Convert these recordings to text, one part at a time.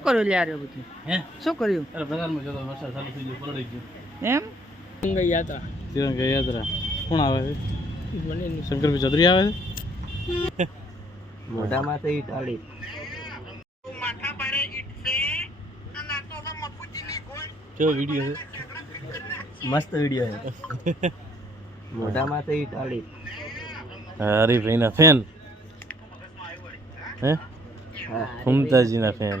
શું કર્યું લ્યારે બધું? હે? શું કર્યું? અરે બજારમાં જતો વરસાદ ચાલુ થઈ ગયો પલળી ગયો. એમ? ગંગા યાત્રા. તિરંગા યાત્રા. કોણ આવે છે? શંકરભાઈ ચૌધરી આવે છે? મોઢામાં તો ઈ ટાળી. કેવો વીડિયો છે? મસ્ત વીડિયો છે. મોઢામાં તો ઈ ટાળી. હરિભાઈના ફેન. હે? હા. મમતાજીના fan.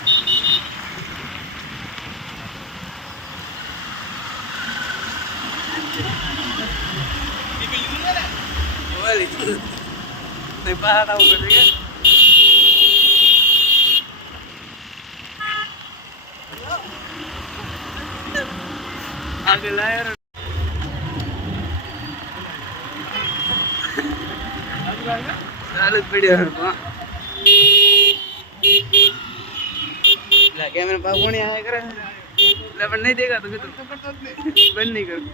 Boleh. May pahataw ko rin. આગળ લાયો ચાલુ જ પડ્યો કેમેરા પા કોણી આયા કરે એટલે પણ નહીં દેખાતું કીધું બંધ નહીં કરું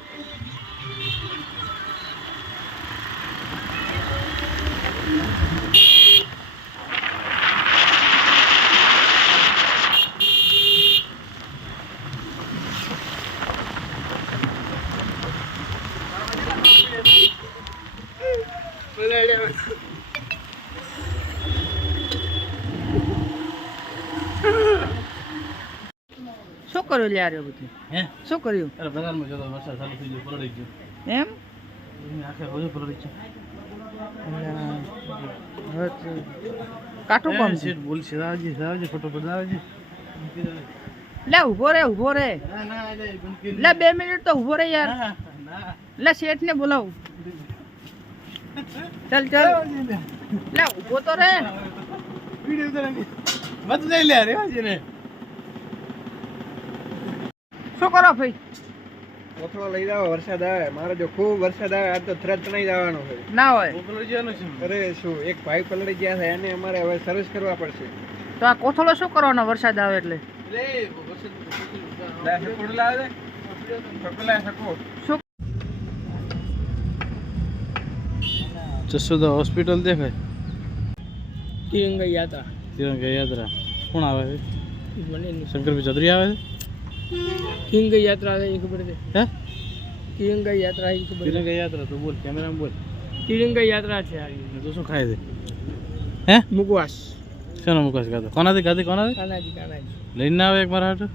શું કર્યું લે આર્યો બધું? હે? શું કર્યું? અરે બજારમાં જતો વરસાદ ચાલુ થઈ ગયો પલળી ગયો. એમ? આખે બધું પલળી છે કાઠું કોમ? છે સીટ બોલશે આવજે આવજે ફટોફટ આવજે લે ઊભો રે ઊભો રે. લે બે મિનિટ તો ઊભો રે યાર. લે શેઠ ને. બોલાવ. ચાલ ચાલ. લે ઊભો તો રે. વિડિયો ઉતારવાની મત લઈ લે રે છે ને. શું કરો ભાઈ? કોથળો લઈ જાવ વરસાદ આવે. મારે જો ખૂબ વરસાદ આવે આ તો થ્રેટ નહીં જવાનું છે ના હોય. છે. અરે શું એક ભાઈ પલળી ગયા છે એને અમારે હવે સર્વિસ કરવા પડશે. તો આ કોથળો શું કરવાનો વરસાદ આવે એટલે? જસોદા હોસ્પિટલ દેખાય? તિરંગા યાત્રા. તિરંગા યાત્રા. કોણ આવે? છે મને શંકરભાઈ ચૌધરી આવે તિરંગા યાત્રા એ ખબર છે? હે? તિરંગા યાત્રા એ ખબર તિરંગા યાત્રા તો બોલ કેમેરામાં બોલ. તિરંગા યાત્રા છે આ તો શું ખાય છે? હે? મુકવાસ. શેનો મુકાશ ખાતો કોનાથી ખાધી કોનાથી? કાનાજી કાનાજી. લઈને આવે એક મારા હાટુ.